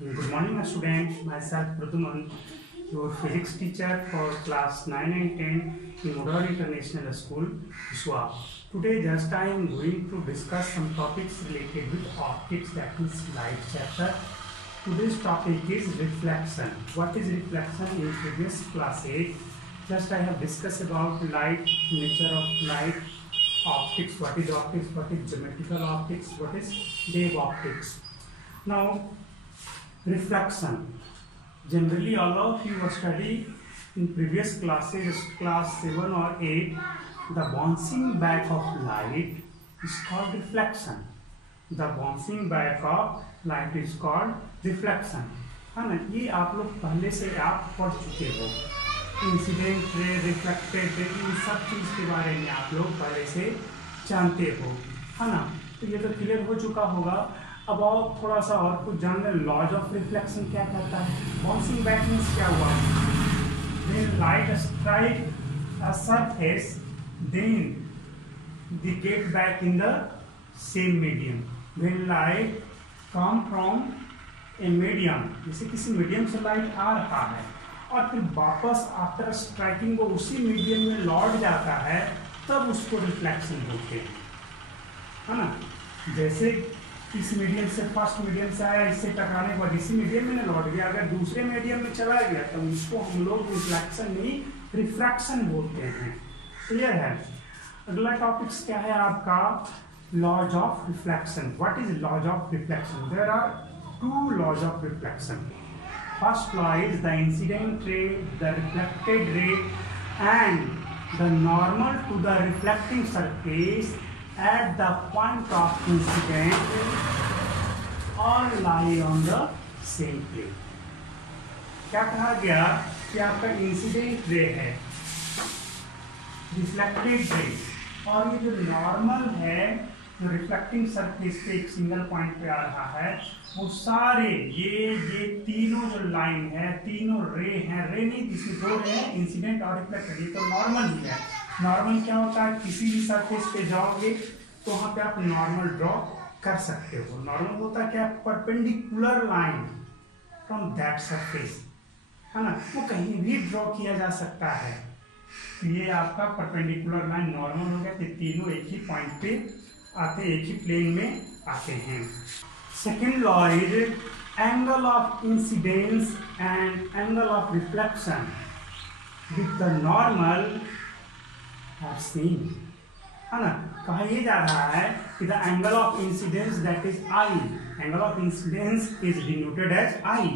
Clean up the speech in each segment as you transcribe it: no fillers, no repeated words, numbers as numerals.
Good morning, students. Myself Pradhuman, your physics teacher for class 9 and 10 in Modern International School, Iswa. Today, just I am going to discuss some topics related with optics, that is light chapter. Today's topic is reflection. What is reflection? In previous class 8, just I have discussed about light, nature of light, optics, what is geometrical optics, what is wave optics. Now, reflection. Generally, all of you study in previous classes, class 7 or 8, the bouncing back of light is called reflection. The bouncing back of light is called reflection. है ना, ये आप लोग पहले से आप पढ़ चुके हो. इंसिडेंट रे, रिफ्लेक्टेड रे, इन सब चीज़ के बारे में आप लोग पहले से जानते हो, है ना. तो ये तो क्लियर हो चुका होगा. अब और थोड़ा सा और कुछ जान लें. लॉज ऑफ रिफ्लेक्शन क्या कहता है? बाउंसिंग बैक मींस क्या हुआ? When light strike a surface then they get back in the same medium. When light come from a medium, जैसे किसी मीडियम से लाइट आ रहा है और फिर वापस आफ्टर स्ट्राइकिंग वो उसी मीडियम में लौट जाता है, तब उसको रिफ्लेक्शन बोलते हैं, है ना. जैसे इस मीडियम से फर्स्ट मीडियम से आया, इससे टकराने के बाद इसी मीडियम में लौट गया, अगर दूसरे मीडियम में चला गया तो उसको हम लोग रिफ्लेक्शन नहीं रिफ्रैक्शन बोलते हैं. क्लियर है. अगला टॉपिक्स क्या है आपका? Laws of reflection. What is laws of reflection? There are two laws of reflection. First law is the incident ray, the reflected ray and the normal to the reflecting surface at the point of incident all lie on the same plane. क्या कहा गया कि आपका incident ray है, reflected ray, और ये जो normal है जो रिफ्लेक्टिंग सरफेस पे एक सिंगल पॉइंट पे आ रहा है, वो सारे ये तीनों जो लाइन है, तीनों रे हैं. रे नहीं, इसमें दो रे हैं, इंसिडेंट और रिफ्लेक्टेड. ये तो नॉर्मल ही है. नॉर्मल क्या होता है? किसी भी सरफेस पे जाओगे तो वहां पे आप नॉर्मल ड्रॉ कर सकते हो. नॉर्मल होता है क्या? Perpendicular line from that surface, है ना. वो कहीं भी ड्रॉ किया जा सकता है. तो ये आपका परपेंडिकुलर लाइन नॉर्मल हो गया. तो तीनों एक ही पॉइंट पे आते, एक ही प्लेन में आते हैं. Second law is angle of incidence and angle of reflection with the normal are same, है ना. कहा यह जा रहा है कि the angle of incidence that is I, angle of incidence is denoted as I,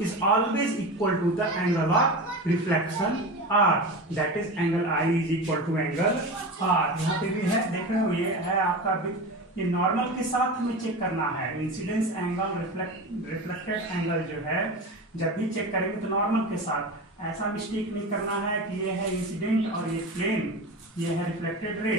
is always equal to the angle of reflection R, that is angle I is equal to angle R. यहाँ पे भी है, देख रहे हो, ये है आपका भी. ये नॉर्मल के साथ हमें चेक करना है. इंसिडेंस एंगल, रिफ्लेक्टेड एंगल जो है जब भी चेक करेंगे तो नॉर्मल के साथ. ऐसा मिस्टेक नहीं करना है कि ये है इंसिडेंट और ये प्लेन, ये है रिफ्लेक्टेड रे,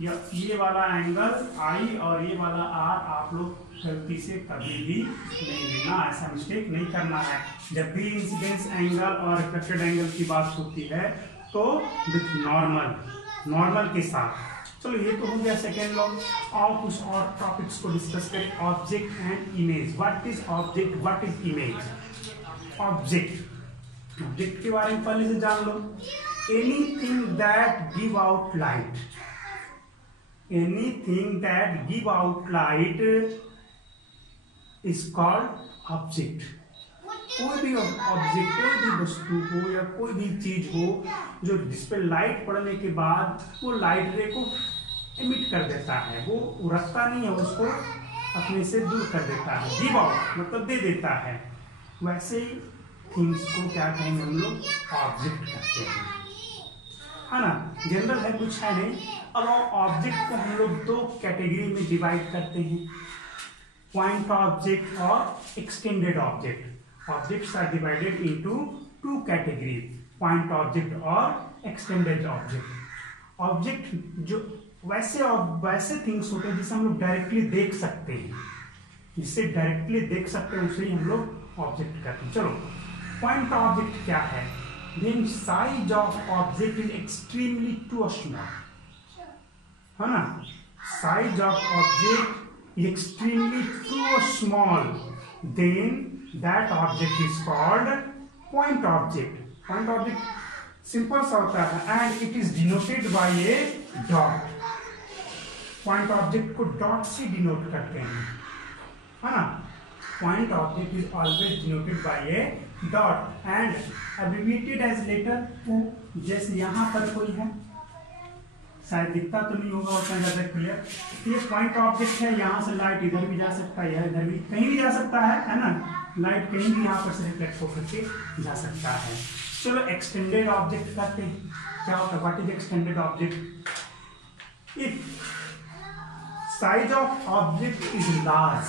ये वाला एंगल आई और ये वाला आर आप लोग गलती से कभी भी नहीं लेना. ऐसा मिस्टेक नहीं करना है. जब भी इंसिडेंस एंगल और रिफ्लेक्टेड एंगल की बात होती है तो विथ नॉर्मल के साथ. चलो, ये तो हो गया सेकेंड लॉ. और कुछ और टॉपिक्स को डिस्कस करें. Object and image. What is object, what is image? Object के बारे में पहले से जान लो. Anything that give out light, anything that give out light is called object. कोई भी ऑब्जेक्ट, कोई भी वस्तु हो या कोई भी चीज हो जो जिसपे लाइट पड़ने के बाद वो लाइट रे को एमिट कर देता है, वो रखता नहीं है, उसको अपने से दूर कर देता है. गिव आउट मतलब दे देता है. वैसे ही थिंग्स को क्या कहेंगे हम लोग? ऑब्जेक्ट कहते हैं, है ना. जनरल है, कुछ है नहीं. अब ऑब्जेक्ट को हम लोग दो कैटेगरी में डिवाइड करते हैं, पॉइंट ऑब्जेक्ट और extended object. Objects are divided into two category, point object और एक्सटेंडेड ऑब्जेक्ट. ऑब्जेक्ट जो वैसे थिंग्स होते हैं जिसे हम लोग डायरेक्टली देख सकते हैं, जिसे डायरेक्टली देख सकते हैं, उसे ही हम लोग ऑब्जेक्ट कहते हैं. चलो, पॉइंट ऑब्जेक्ट क्या है? Then size of object is extremely too small, है ना. Size of object is extremely too small, then that object is called point object. Point object simple सा होता है and it is denoted by a dot. Point object को dot से denote करते हैं, है ना। Point object is always denoted by a dot and abbreviated as letter O. जैसे यहाँ पर कोई है, शायद दिखता तो नहीं होगा उतना ज्यादा क्लियर। ये पॉइंट ऑब्जेक्ट है, यहाँ से लाइट इधर भी जा सकता है, इधर भी कहीं भी जा सकता है ना। लाइट कहीं भी यहाँ पर से रिफ्लेक्ट होकर के जा सकता है। चलो एक्सटेंडेड ऑब्जेक्ट करते हैं। क्या होता है, what is extended object? If size of object is large,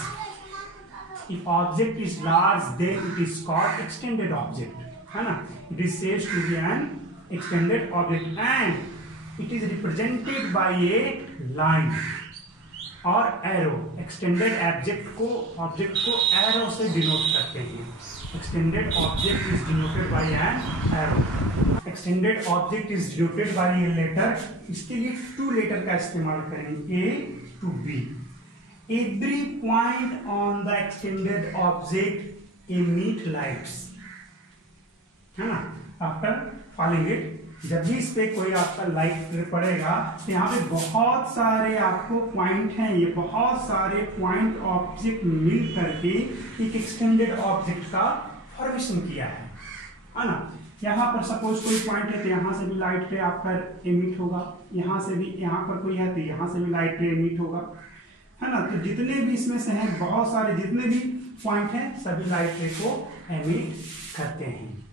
if object is large then it is called extended object, है ना। it is said to be an extended object and it is represented by a line or arrow। extended object को arrow से denote करते हैं। extended object is denoted by an arrow। extended object is denoted by a letter। इसके लिए to letter का इस्तेमाल करेंगे, A to B। Every point on the extended object emit lights, है ना। After falling it, जब भी इस पे कोई आपका लाइट पड़ेगा तो यहाँ पे बहुत सारे आपको पॉइंट हैं, ये बहुत सारे पॉइंट ऑब्जेक्ट मिल करके एक एक्सटेंडेड ऑब्जेक्ट का फॉर्मेशन किया है ना। यहाँ पर सपोज कोई पॉइंट है तो यहाँ से भी लाइट रे आपका एमिट होगा, यहाँ से भी, यहाँ पर कोई है तो यहाँ से भी लाइट रे एमिट होगा, है ना। तो जितने भी इसमें से हैं, बहुत सारे जितने भी पॉइंट हैं सभी लाइट रे को एमिट करते हैं।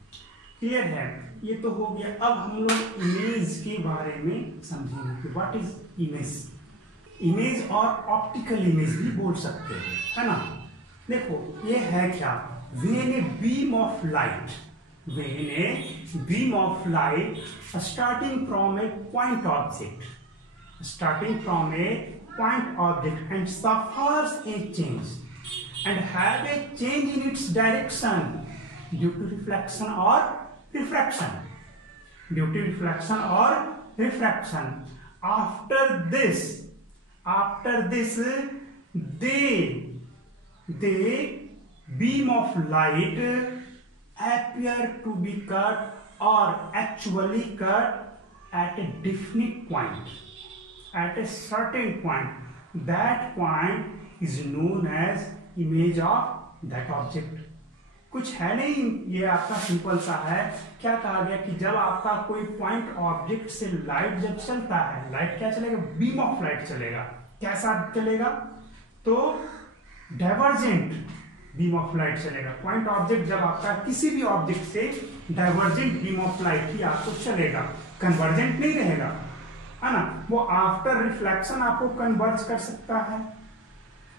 क्लियर है? ये तो हो गया। अब हम लोग इमेज के बारे में समझेंगे। What is image? इमेज और ऑप्टिकल इमेज भी बोल सकते हैं, है ना। देखो ये है क्या, when A beam of light, when A beam of light starting from a point object, starting from a point object and suffers a change and have a change in its direction due to reflection or refraction, due to reflection or refraction. After this they beam of light appear to be cut or actually cut at a definite point, at a certain point. That point is known as image of that object. कुछ है नहीं, ये आपका simple सा है। क्या कहा गया कि जब आपका कोई पॉइंट ऑब्जेक्ट से लाइट जब चलता है, लाइट क्या चलेगा, बीम ऑफ लाइट चलेगा। कैसा चलेगा? तो डाइवर्जेंट बीम ऑफ लाइट चलेगा। पॉइंट ऑब्जेक्ट जब आपका किसी भी ऑब्जेक्ट से डाइवर्जेंट बीम ऑफ लाइट ही आपको चलेगा, कन्वर्जेंट नहीं रहेगा, है ना। वो आफ्टर रिफ्लेक्शन आपको कन्वर्ज कर सकता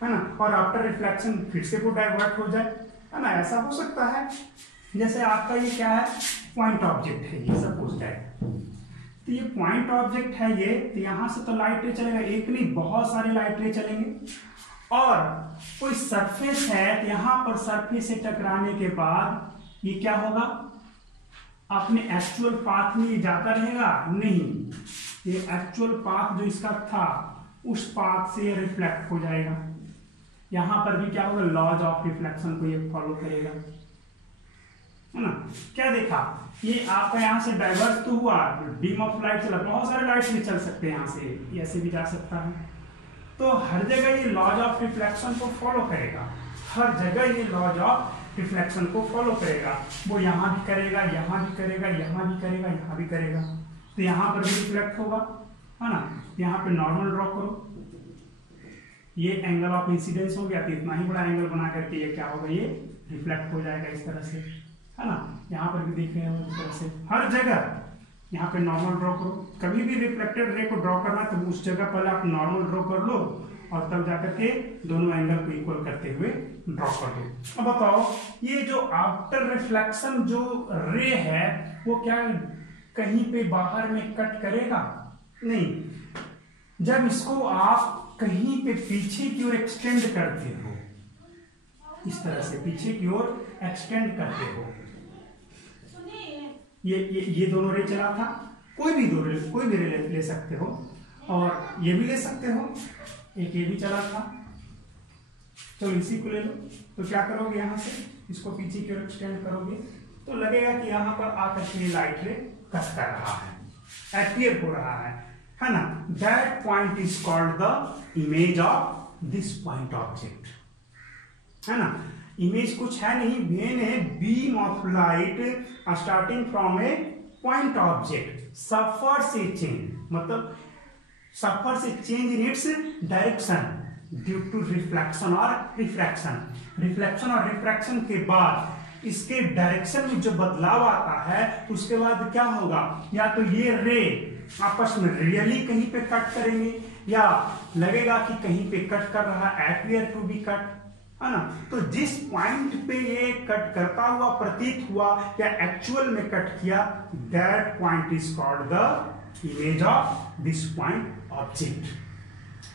है ना, और आफ्टर रिफ्लेक्शन फिर से वो डाइवर्ट हो जाए, है ना। ऐसा हो सकता है। जैसे आपका ये क्या है, पॉइंट ऑब्जेक्ट है, ये सब कुछ है। तो ये पॉइंट ऑब्जेक्ट है ये, तो यहां से तो लाइट रे चलेगा, एक नहीं बहुत सारे लाइट रे चलेंगे। और कोई सरफेस है तो यहां पर सरफेस से टकराने के बाद ये क्या होगा, अपने एक्चुअल पाथ में ये जाता रहेगा नहीं, ये एक्चुअल पाथ जो इसका था उस पाथ से ये रिफ्लेक्ट हो जाएगा। यहां पर भी क्या होगा, लॉज ऑफ रिफ्लेक्शन को ये फॉलो करेगा, है ना। क्या देखा, ये आपका यहां से डाइवर्स तो हुआ, बीम ऑफ लाइट चला, बहुत सारे लाइट भी चल सकते हैं यहां से, ऐसे भी जा सकता है। तो हर जगह ये लॉज ऑफ रिफ्लेक्शन को फॉलो करेगा, हर जगह ये लॉज ऑफ रिफ्लेक्शन को फॉलो करेगा। वो यहां भी करेगा, यहां भी करेगा, यहां भी करेगा, यहां भी करेगा। तो यहां पर भी रिफ्लेक्ट होगा, है ना। यहाँ पे नॉर्मल ड्रॉ करो, ये एंगल ऑफ इंसिडेंस हो गया, तो इतना ही बड़ा एंगल बना करके ये क्या होगा, ये रिफ्लेक्ट हो जाएगा इस तरह से, है ना। यहाँ पर भी देख रहे हो इस तरह से, हर जगह यहाँ पे नॉर्मल ड्रॉ करो। कभी भी रिफ्लेक्टेड रे को ड्रॉ करना तो उस जगह पहले आप नॉर्मल ड्रॉ कर लो और तब जाकर के दोनों एंगल को इक्वल करते हुए ड्रॉ कर दो। अब बताओ, ये जो आफ्टर रिफ्लेक्शन जो रे है वो क्या कहीं पे बाहर में कट करेगा? नहीं। जब इसको आप कहीं पे पीछे की ओर एक्सटेंड करते हो, इस तरह से पीछे की ओर एक्सटेंड करते हो, ये दोनों रे चला था, कोई भी रे ले सकते हो, और ये भी ले सकते हो, एक ये भी चला था। तो इसी को ले लो। तो क्या करोगे, यहां से इसको पीछे की ओर एक्सटेंड करोगे तो लगेगा कि यहाँ पर आकर के लाइट रे कट कर रहा है, अपीयर हो रहा है ना। That point is called the image of this point object, है ना। इमेज कुछ है नहीं, when a beam of light starting from a point object suffers a change, मतलब suffers a change in its direction due to reflection और refraction. Reflection और refraction के बाद इसके डायरेक्शन में जो बदलाव आता है उसके बाद क्या होगा, या तो ये रे आपस में रियली कहीं पे कट करेंगे या लगेगा कि कहीं पे कट कर रहा है, अपीयर टू बी कट, है ना। तो जिस पॉइंट पे ये कट करता हुआ प्रतीत हुआ या एक्चुअल में कट किया, that point is called the image of this point object.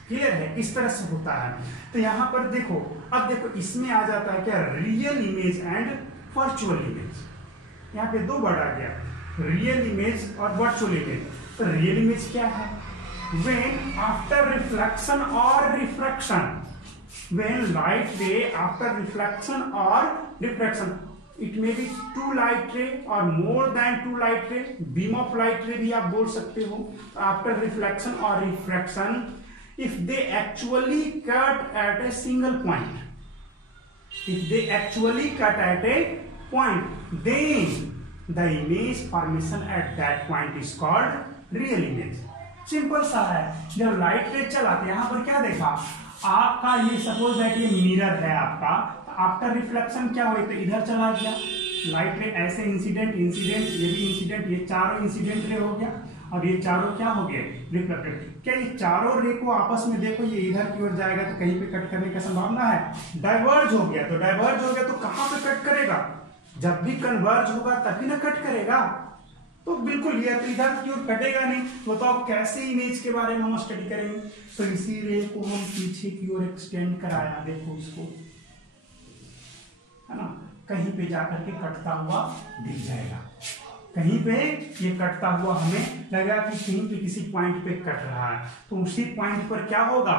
Clear है, इस तरह से होता है। तो यहां पर देखो, अब देखो इसमें आ जाता है क्या, real image and virtual image. यहाँ पे दो वर्ड आ गया, रियल इमेज और वर्चुअल इमेज। तो रियल इमेज क्या है, व्हेन आफ्टर रिफ्लेक्शन और refraction, when light ray after reflection or refraction, it may be two light ray or more than two light ray, beam of light ray भी आप बोल सकते हो, after reflection or refraction, if they actually cut at a single point, if they actually cut at a point, then the image formation at that point is called real image। Simple सा है, जब light रे चला तो यहाँ पर क्या देखा आपका, ये सपोज दैट ये मिरर है आपका, आफ्टर रिफ्लेक्शन क्या हुआ, तो इधर चला गया लाइट रे, ऐसे इंसिडेंट इंसिडेंट, ये भी इंसिडेंट, ये चारों इंसिडेंट रे हो गया और ये चारों क्या हो गए, रिफ्लेक्टेड। क्या ये चारों रे को आपस में देखो, ये इधर की ओर जाएगा तो कहीं पे कट करने की संभावना है, डाइवर्ज हो गया। तो डाइवर्ज हो गया तो कहां पे कट करेगा, जब भी कन्वर्ज होगा तभी ना कट करेगा। तो बिल्कुल ये तो इधर की ओर कटेगा नहीं। बताओ कैसे इमेज के बारे में हम स्टडी करेंगे। तो इसी रे को हम पीछे की ओर एक्सटेंड कराया, देखो इसको, है ना, कहीं पे जाकर के कटता हुआ दिख जाएगा, कहीं पे ये कटता हुआ हमें लगा कि कहीं पे किसी पॉइंट पे कट रहा है, तो उसी पॉइंट पर क्या होगा,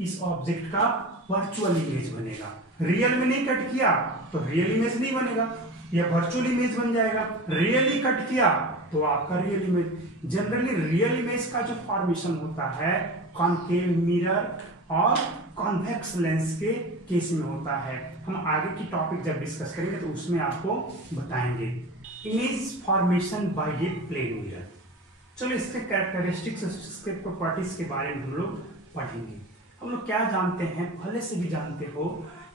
इस ऑब्जेक्ट का वर्चुअल इमेज बनेगा। रियल में नहीं कट किया तो रियल इमेज नहीं बनेगा, यह वर्चुअल इमेज बन जाएगा। रियली कट किया तो आपका real image. Generally real image का जो फॉर्मेशन होता है कॉनकेव मिरर और कॉन्वेक्स लेंस के केस में होता है। हम आगे की टॉपिक जब डिस्कस करेंगे तो उसमें आपको बताएंगे। Image formation by a plane mirror. चलो इसके कैरेक्टरिस्टिक्स, इसके प्रॉपर्टीज के बारे में हम लोग पढ़ेंगे। हम लोग क्या जानते हैं, पहले से भी जानते हो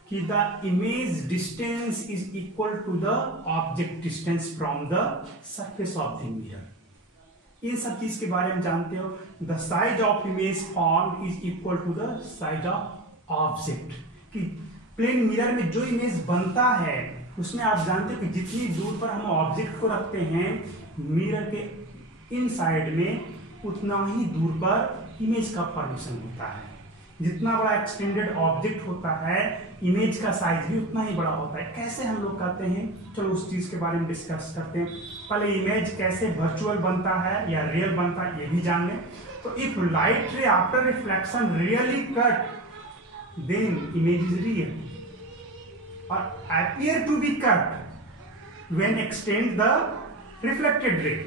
कि the image distance is equal to the object distance from the surface of the mirror. इन सब चीज के बारे में जानते हो। The size of image form is equal to the size of object. कि प्लेन मिरर में जो इमेज बनता है उसमें आप जानते हो कि जितनी दूर पर हम ऑब्जेक्ट को रखते हैं मिरर के इन साइड में, उतना ही दूर पर इमेज का फॉर्मेशन होता है। जितना बड़ा एक्सटेंडेड ऑब्जेक्ट होता है इमेज का साइज भी उतना ही बड़ा होता है। कैसे हम लोग कहते हैं, चलो उस चीज के बारे में डिस्कस करते हैं। पहले इमेज कैसे वर्चुअल बनता है या रियल बनता है ये भी जान लें। तो if light ray after reflection really cut then image is real, और appear to be cut when extend the reflected ray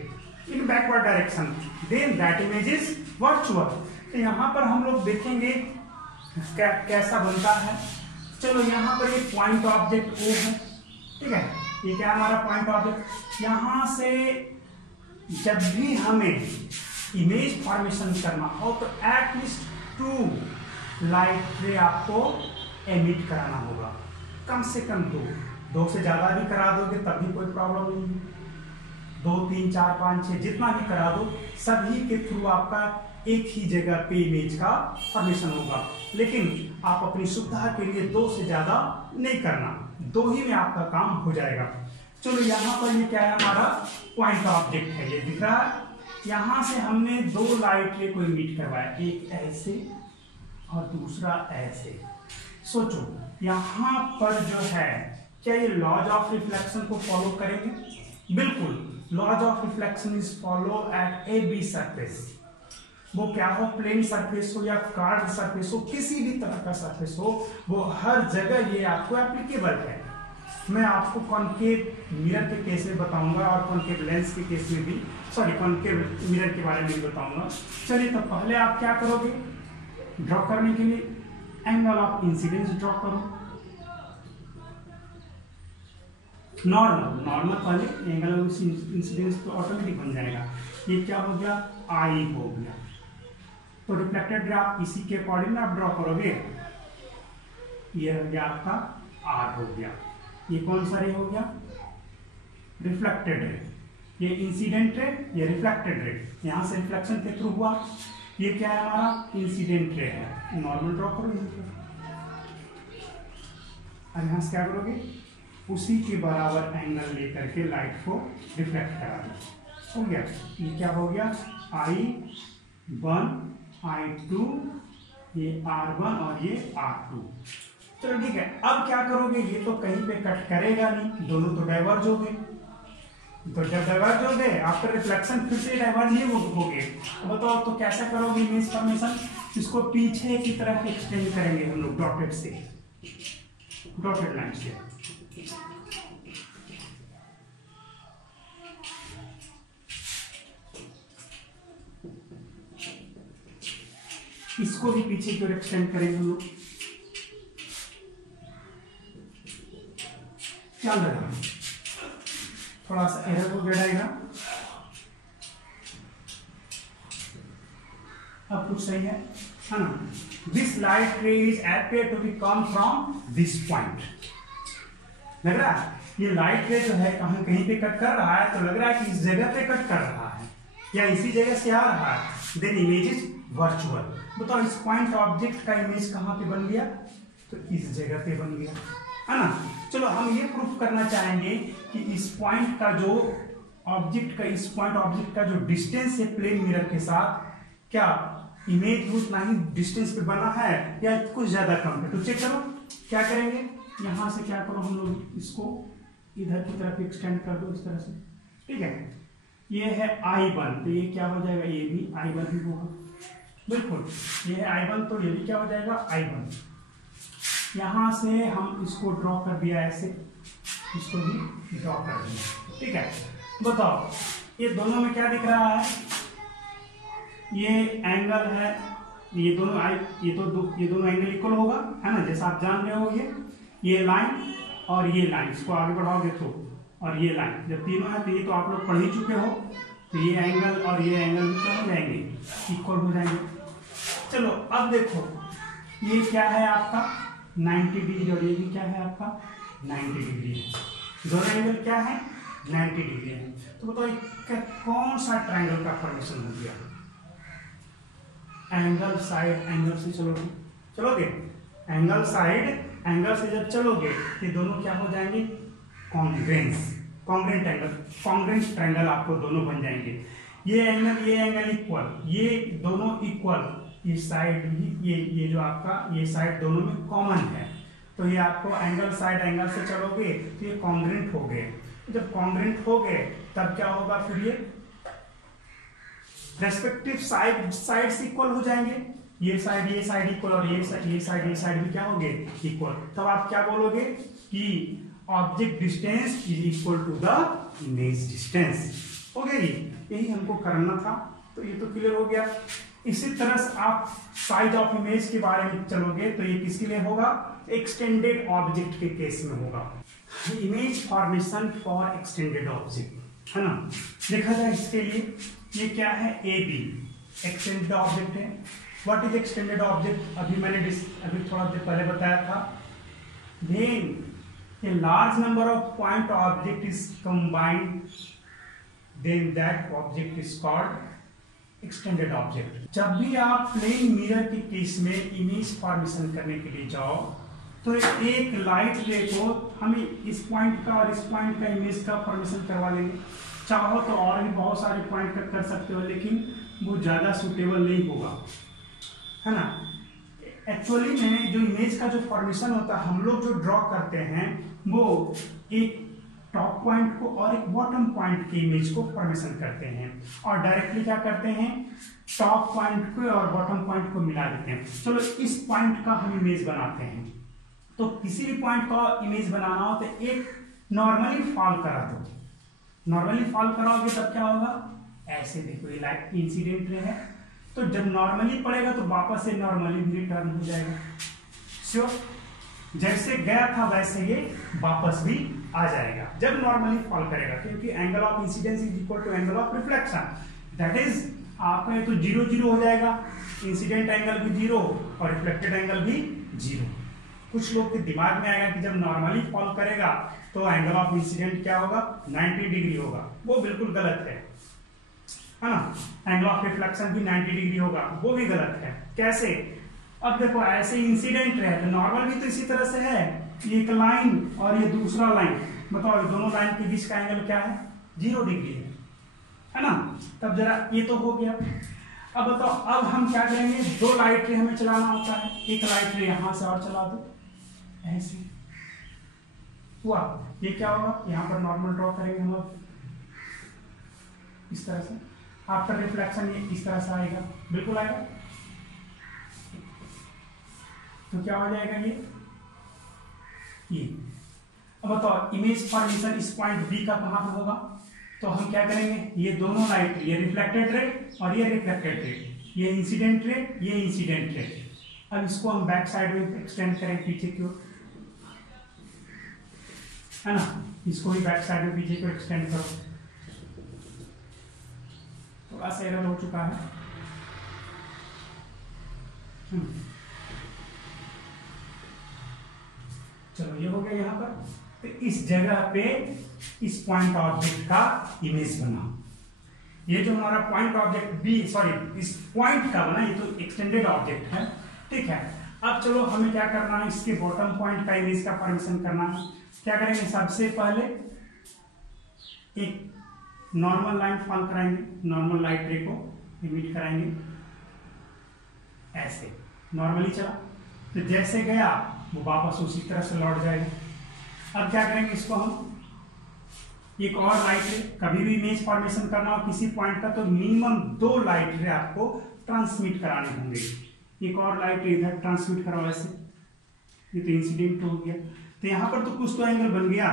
in backward direction, then that image is virtual। तो यहाँ पर हम लोग देखेंगे कैसा बनता है। चलो यहाँ पर एक पॉइंट ऑब्जेक्ट O है, ठीक है, ये क्या हमारा पॉइंट ऑब्जेक्ट। यहाँ से जब भी हमें इमेज फॉर्मेशन करना हो तो एटलीस्ट 2 लाइट रे आपको एमिट कराना होगा, कम से कम 2 से ज्यादा भी करा दोगे तब भी कोई प्रॉब्लम नहीं है। 2, 3, 4, 5, 6 जितना भी करा दो, सभी के थ्रू आपका एक ही जगह पे इमेज का फॉर्मेशन होगा। लेकिन आप अपनी सुविधा के लिए 2 से ज्यादा नहीं करना, 2 ही में आपका काम हो जाएगा। चलो यहाँ पर ये क्या है, हमारा पॉइंट ऑब्जेक्ट है, ये दिख रहा है। यहाँ से हमने 2 लाइट रे को इमिट करवाया, एक ऐसे और दूसरा ऐसे। सोचो यहाँ पर जो है, क्या ये लॉज ऑफ रिफ्लेक्शन को फॉलो करेंगे? बिल्कुल, laws of reflection is follow at A B surface. वो क्या हो, प्लेन सरफेस हो या कार्व सरफेस हो, किसी भी तरह का सरफेस हो, वो हर जगह ये आपको एप्लीकेबल है। मैं आपको कॉन्केव मिरर के केस में बताऊंगा और कॉन्केव लेंस के केस में भी, सॉरी कॉन्केव मिरर के बारे में भी बताऊंगा। चलिए, तो पहले आप क्या करोगे, ड्रॉ करने के लिए एंगल ऑफ इंसिडेंस ड्रॉ करो। नॉर्मल पहले एंगल ऑफ इंसिडेंस तो ऑटोमेटिक बन जाएगा। ये क्या हो गया, आई हो गया। तो रिफ्लेक्टेड रे आप इसी के अकॉर्डिंग आप ड्रॉ करोगे। ये हो गया आपका आर हो गया। ये कौन सा रे हो गया, रिफ्लेक्टेड रे। ये इंसिडेंट रे, ये रिफ्लेक्टेड रे, यहां से रिफ्लेक्शन के थ्रू हुआ। ये क्या है हमारा, इंसिडेंट रे है। नॉर्मल ड्रॉ करो और यहां से क्या करोगे, उसी के बराबर एंगल लेकर के लाइट को रिफ्लेक्ट करा दो। हो गया, ये क्या हो गया, I1 I2, ये R1 और ये R2। चलो ठीक है, अब क्या करोगे, ये तो कहीं पे कट करेगा नहीं, दोनों तो डाइवर्ज हो गए। तो जब डाइवर्ज हो गए, आफ्टर रिफ्लेक्शन फिर से डाइवर्ज नहीं होगे। बताओ तो कैसे करोगे इमेज फॉर्मेशन, इसको पीछे की तरफ एक्सटेंड करेंगे हम लोग डॉटेड से, डॉटेड लाइन से। इसको भी पीछे की ओर एक्सटेंड करेंगे हम लोग। क्या लगा, थोड़ा सा एरर हो गया डायग्राम, अब कुछ सही है ना। This light ray is appear to be come from this point. लग रहा है ये लाइट रे जो है कहीं कहीं पे कट कर रहा है, तो लग रहा है कि इस जगह पे कट कर रहा है या इसी जगह से आ रहा है। Then image is virtual. बताओ इस पॉइंट ऑब्जेक्ट का इमेज कहां पे बन गया, तो इस जगह पे बन गया, है ना। चलो हम ये प्रूफ करना चाहेंगे कि इस पॉइंट का जो ऑब्जेक्ट का, इस पॉइंट ऑब्जेक्ट का जो डिस्टेंस है प्लेन मिरर के साथ, क्या इमेज उतना ही डिस्टेंस पे बना है या कुछ ज्यादा कम है। तो चेक करो, क्या करेंगे, यहां से क्या करो हम लोग, इसको इधर की तरफ एक्सटेंड कर दो इस तरह से, ठीक है। ये है I1, तो ये क्या हो जाएगा, ये भी I1 ही होगा, बिल्कुल। ये है I1, तो ये भी क्या हो जाएगा, I1। यहां से हम इसको ड्रॉ कर दिया ऐसे, इसको भी ड्रॉ कर दिया, ठीक है। बताओ ये दोनों में क्या दिख रहा है, ये एंगल है, ये दोनों एंगल इक्वल होगा, है ना, जैसा आप जान रहे हो। ये लाइन और ये लाइन, इसको आगे बढ़ाओगे तो, और ये लाइन जब तीनों है तो ये तो आप लोग पढ़ ही चुके हो, तो ये एंगल और ये एंगल क्या हो जाएंगे, इक्वल हो जाएंगे। चलो अब देखो, ये क्या है आपका 90 डिग्री और ये भी क्या है आपका 90 डिग्री है। दोनों एंगल क्या है 90 डिग्री है। तो बताओ कौन सा ट्रायंगल का फॉर्मेशन हो गया, एंगल साइड एंगल से चलोगे एंगल साइड एंगल से जब चलोगे ये दोनों क्या हो जाएंगे, कॉन्ग्रेंट एंगल, कॉन्ग्रेंट ट्रायंगल आपको दोनों बन जाएंगे। ये एंगल इक्वल, ये दोनों इक्वल, इस साइड भी ये जो आपका ये साइड दोनों में कॉमन है, तो ये आपको एंगल साइड एंगल से चलोगे तो ये कॉन्ग्रेंट हो गए। जब कॉन्ग्रेंट हो गए तब क्या होगा, फिर ये रेस्पेक्टिव साइड्स इक्वल हो जाएंगे। ये साइड इक्वल और ये साइड भी क्या हो गए इक्वल। तब आप क्या बोलोगे कि object distance is equal to the image distance. हो गया, यही हमको करना था, तो ये तो क्लियर हो गया। इसी तरह से आप साइज ऑफ इमेज के बारे में चलोगे तो ये किसके लिए होगा, एक्सटेंडेड ऑब्जेक्ट के केस में होगा। Image formation for extended object, है ना। देखा जाए इसके लिए ये क्या है, ए बी एक्सटेंडेड ऑब्जेक्ट है। व्हाट इज एक्सटेंडेड ऑब्जेक्ट, अभी थोड़ा देर पहले बताया था। Then a large number of point object is combined, then that object is called extended object। जब भी आप प्लेन मिरर के केस में इमेज फॉर्मेशन करने के लिए जाओ तो एक लाइट रे को हमें इस पॉइंट का और इस पॉइंट का इमेज का फॉर्मेशन करवा लेंगे। चाहो तो और भी बहुत सारे पॉइंट कर सकते हो, लेकिन वो ज्यादा सुटेबल नहीं होगा, है ना। एक्चुअली में जो इमेज का जो फॉर्मेशन होता है, हम लोग जो ड्रॉ करते हैं वो एक टॉप पॉइंट को और एक बॉटम पॉइंट की इमेज को फॉर्मेशन करते हैं, और डायरेक्टली क्या करते हैं, टॉप पॉइंट को और बॉटम पॉइंट को मिला देते हैं। चलो इस पॉइंट का हम इमेज बनाते हैं। तो किसी भी पॉइंट का इमेज बनाना हो तो एक नॉर्मली फॉल करा दो, नॉर्मली फॉल कराओगे तब क्या होगा, ऐसे देखो ये लाइट इंसिडेंट रे है, तो जब नॉर्मली पड़ेगा तो वापस से नॉर्मली भी रिटर्न हो जाएगा। श्योर, जैसे गया था वैसे ये वापस भी आ जाएगा जब नॉर्मली फॉल करेगा, क्योंकि angle of incidence is equal to angle of reflection, that is आपका ये तो 0 0 हो जाएगा, इंसिडेंट एंगल भी 0 और रिफ्लेक्टेड एंगल भी 0। कुछ लोग के दिमाग में आएगा कि जब नॉर्मली फॉल करेगा तो एंगल ऑफ इंसिडेंट क्या होगा, 90 डिग्री होगा, वो बिल्कुल गलत है ना। एंगल ऑफ रिफ्लेक्शन भी 90 डिग्री होगा, वो भी गलत है। कैसे, अब देखो ऐसे इंसिडेंट रहे तो नॉर्मल भी तो इसी तरह से है, एक लाइन और ये दूसरा लाइन, बताओ दोनों लाइन के बीच का एंगल क्या है, 0 डिग्री है ना। तब जरा ये तो हो गया। अब बताओ अब हम क्या करेंगे, 2 लाइट रे हमें चलाना होता है, एक लाइट रे यहां से और चला दो, ऐसे हुआ, ये क्या होगा, यहां पर नॉर्मल ड्रॉ करेंगे हम लोग इस तरह से, आफ्टर रिफ्लेक्शन ये इस तरह से आएगा, बिल्कुल आएगा। तो क्या हो जाएगा ये। अब बताओ इमेज फॉर्मेशन इस पॉइंट बी का कहां पे होगा, तो हम क्या करेंगे, ये दोनों लाइट, ये रिफ्लेक्टेड रे और ये रिफ्लेक्टेड रे, ये इंसिडेंट रे, ये इंसिडेंट रे। अब इसको हम बैक साइड में एक्सटेंड करें पीछे की ओर, है ना, इसको भी बैक साइड में पीछे को एक्सटेंड करो, थोड़ा सा एरर हो चुका है। चलो ये हो गया यहाँ पर। तो इस जगह पे इस पॉइंट ऑब्जेक्ट का इमेज बना, ये जो हमारा पॉइंट ऑब्जेक्ट बी, सॉरी इस पॉइंट का बना, ये तो एक्सटेंडेड ऑब्जेक्ट है, ठीक है। अब चलो हमें क्या करना है, इसके बॉटम पॉइंट का इमेज का फॉर्मेशन करना है। क्या करेंगे, सबसे पहले एक नॉर्मल लाइन फॉल कराएंगे, नॉर्मल लाइट रे को इमिट कराएंगे, ऐसे नॉर्मली चला तो जैसे गया वो वापस उसी तरह से लौट जाएगा। अब क्या करेंगे, इसको हम एक और लाइट रे, कभी भी इमेज फॉर्मेशन करना हो किसी पॉइंट का तो मिनिमम 2 लाइट रे आपको ट्रांसमिट कराने होंगे। एक और लाइट रे इधर ट्रांसमिट कराओ ऐसे, ये तो इंसिडेंट हो गया, तो यहाँ पर तो कुछ तो एंगल बन गया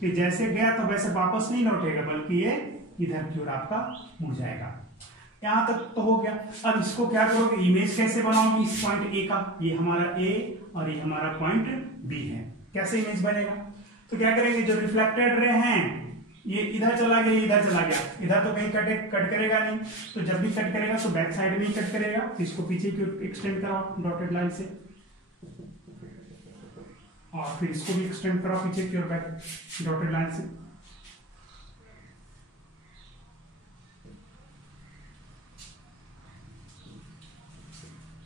कि जैसे गया तो वैसे वापस नहीं लौटेगा, बल्कि ये इधर की ओर आपका मुड़ जाएगा। यहां तक तो हो गया। अब इसको क्या करोगे, इमेज कैसे बनाओगे इस पॉइंट ए का, ये हमारा ए और ये हमारा पॉइंट बी है, कैसे इमेज बनेगा। तो क्या करेंगे, जो रिफ्लेक्टेड रे हैं ये इधर चला गया, इधर चला गया, इधर तो कहीं कट करेगा नहीं, तो जब भी कट करेगा तो बैक साइड में ही कट करेगा, तो इसको पीछे की ओर एक्सटेंड कराओ डॉटेड लाइन से, और फिर इसको भी एक्सटेंड कराओ पीछे की ओर बैक डॉटेड लाइन से।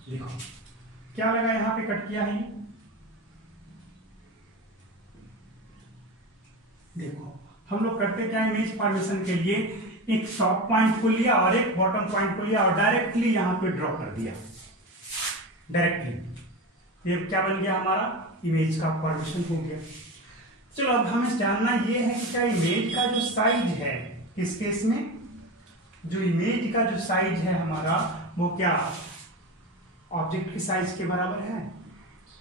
देखो क्या लगा, यहां पे कट किया है ये, देखो हम लोग करते क्या, इमेज फॉर्मेशन के लिए एक टॉप पॉइंट को लिया और एक बॉटम पॉइंट को लिया और डायरेक्टली यहां पे ड्रॉ कर दिया, डायरेक्टली। ये क्या बन गया, हमारा इमेज का फॉर्मेशन हो गया। चलो अब हमें जानना ये है कि क्या इमेज का जो साइज है, इस केस में जो इमेज का जो साइज है हमारा, वो क्या ऑब्जेक्ट की साइज के बराबर है,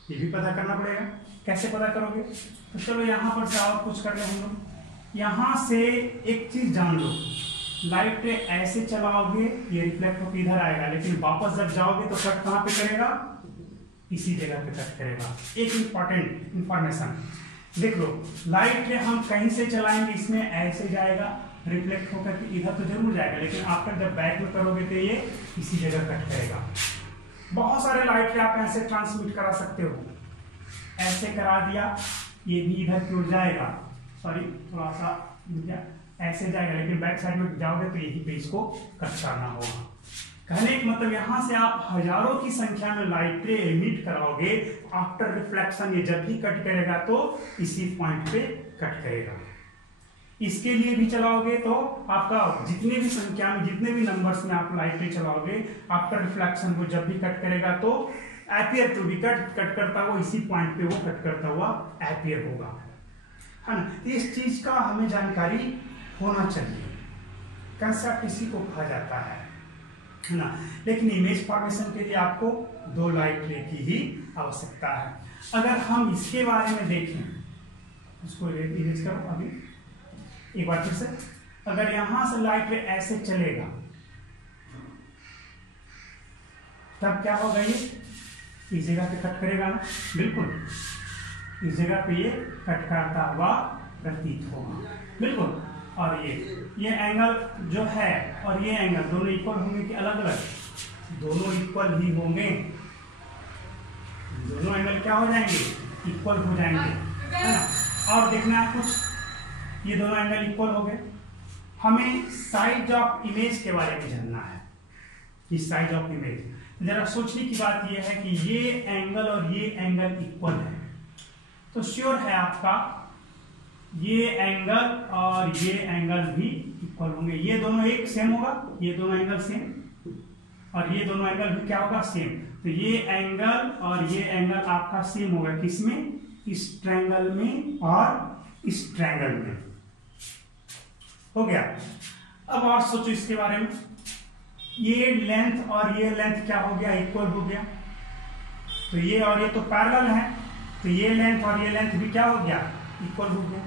ये भी पता करना पड़ेगा। कैसे पता करोगे, तो चलो यहां पर से और कुछ कर ले हम लोग। यहां से एक चीज जान लो, लाइट रे ऐसे चलाओगे ये रिफ्लेक्ट होकर इधर आएगा, लेकिन वापस जब जाओगे तो कट कहां पे करेगा, इसी जगह पे कट करेगा। एक इंपॉर्टेंट इंफॉर्मेशन देख लो, लाइट रे हम कहीं से चलाएंगे, इसमें ऐसे जाएगा, रिफ्लेक्ट होकर के इधर तो जरूर जाएगा, लेकिन आपका जब बैक में करोगे तो ये इसी जगह कट करेगा। बहुत सारे लाइट रे आप ऐसे ट्रांसमिट करा सकते हो, ऐसे करा दिया, ये भी इधर की ओर जाएगा, सॉरी थोड़ा सा ऐसे जाएगा, लेकिन बैक साइड में जाओगे तो यही पे इसको कट करना होगा। कहने का मतलब यहां से आप हजारों की संख्या में लाइट रे एमिट कराओगे, आफ्टर रिफ्लेक्शन ये जब भी कट करेगा तो इसी पॉइंट पे कट करेगा। इसके लिए भी चलाओगे तो आपका जितने भी संख्या में, जितने भी नंबर्स में आप लाइट रे चलाओगे, आफ्टर रिफ्लेक्शन वो जब भी कट करेगा तो एपियर टू बी कट करता हुआ इसी पॉइंट पे वो कट करता हुआ एपियर होगा, है ना। इस चीज का हमें जानकारी होना चाहिए, कंसेप्ट इसी को कहा जाता है ना। लेकिन इमेज फॉर्मेशन के लिए आपको 2 लाइट रे की ही आवश्यकता है। अगर हम इसके बारे में देखें इसको इरेज करो अभी एक बार फिर से। अगर यहां से लाइट रे ऐसे चलेगा तब क्या होगा, ये इस जगह पे कट करेगा ना, बिल्कुल इस जगह पे ये कट करता हुआ प्रतीत होगा, बिल्कुल। और ये एंगल जो है और ये एंगल दोनों इक्वल होंगे कि अलग अलग? दोनों इक्वल ही होंगे, दोनों एंगल क्या हो जाएंगे, इक्वल हो जाएंगे, है ना। और देखना है कुछ, ये दोनों एंगल इक्वल हो गए, हमें साइड ऑफ इमेज के बारे में जानना है। इस साइड ऑफ इमेज जरा सोचने की बात यह है कि ये एंगल और ये एंगल इक्वल है, तो श्योर है आपका ये एंगल और ये एंगल भी इक्वल होंगे। ये दोनों एक सेम होगा, ये दोनों एंगल सेम, और ये दोनों एंगल भी क्या होगा, सेम। तो ये एंगल और ये एंगल आपका सेम होगा, किसमें, इस ट्रायंगल में और इस ट्रायंगल में। हो गया। अब और सोचो इसके बारे में, ये लेंथ और ये लेंथ क्या हो गया, इक्वल हो गया। तो ये और ये तो पैरेलल है, तो ये लेंथ और ये लेंथ भी क्या हो गया, इक्वल हो गया।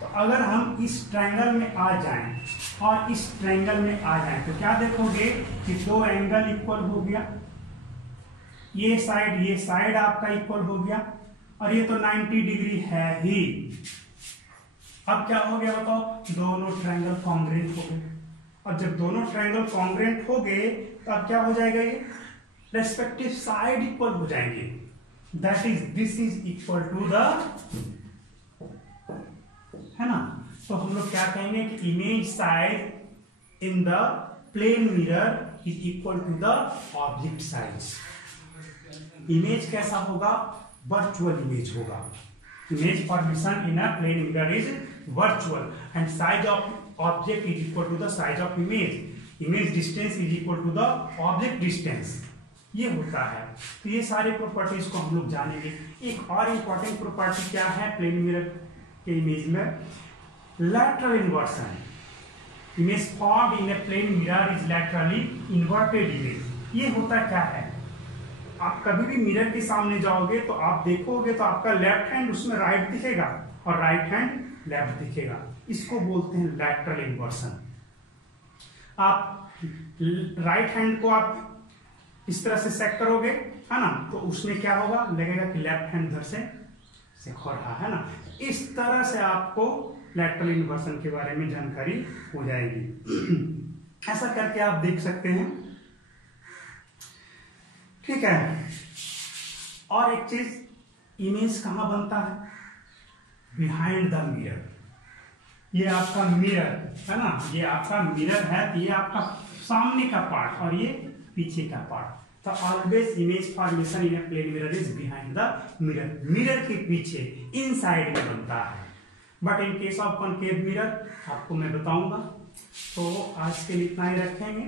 तो अगर हम इस ट्रायंगल में आ जाएं और इस ट्रायंगल में आ जाएं तो क्या देखोगे कि दो एंगल इक्वल हो गया, ये साइड आपका इक्वल हो गया, और ये तो 90 डिग्री है ही। अब क्या हो गया बताओ, दोनों ट्रायंगल कॉन्ग्रुएंट हो गए, और जब दोनों ट्रायंगल कॉन्ग्रुएंट हो गए तो अब क्या हो जाएगा, ये रेस्पेक्टिव साइड इक्वल हो जाएंगे। That is this is equal to the, है ना। तो हम लोग क्या कहेंगे कि image side in the plane mirror is equal to the object size. Image कैसा होगा, वर्चुअल इमेज होगा। Image formation in a plane mirror is virtual and size of object is equal to the size of image. Image distance is equal to the object distance, ये होता है। तो ये सारे properties को हम लोग जानेंगे। एक और इंपॉर्टेंट प्रॉपर्टी क्या है प्लेन मिरर के इमेज में, lateral inversion. Image formed in a plane mirror is laterally inverted image. ये होता क्या है, आप कभी भी मिरर के सामने जाओगे तो आप देखोगे तो आपका लेफ्ट हैंड उसमें राइट दिखेगा और राइट हैंड लेफ्ट दिखेगा, इसको बोलते हैं लैटरल इन्वर्सन। आप राइट हैंड को आप इस तरह से सेट करोगे, है ना, तो उसमें क्या होगा, लगेगा कि लेफ्ट हैंड इधर से हो रहा है ना। इस तरह से आपको लैटरल इन्वर्सन के बारे में जानकारी हो जाएगी। ऐसा करके आप देख सकते हैं, ठीक है। और एक चीज, इमेज कहां बनता है, बिहाइंड द मिरर। ये आपका मिरर है ना, ये आपका मिरर है, ये आपका सामने का पार्ट और ये पीछे का पार्ट। तो always image formation in a plane mirror is behind the mirror. Mirror के पीछे इनसाइड में बनता है, but in case of concave mirror आपको मैं बताऊंगा। तो आज के लिए इतना ही रखेंगे।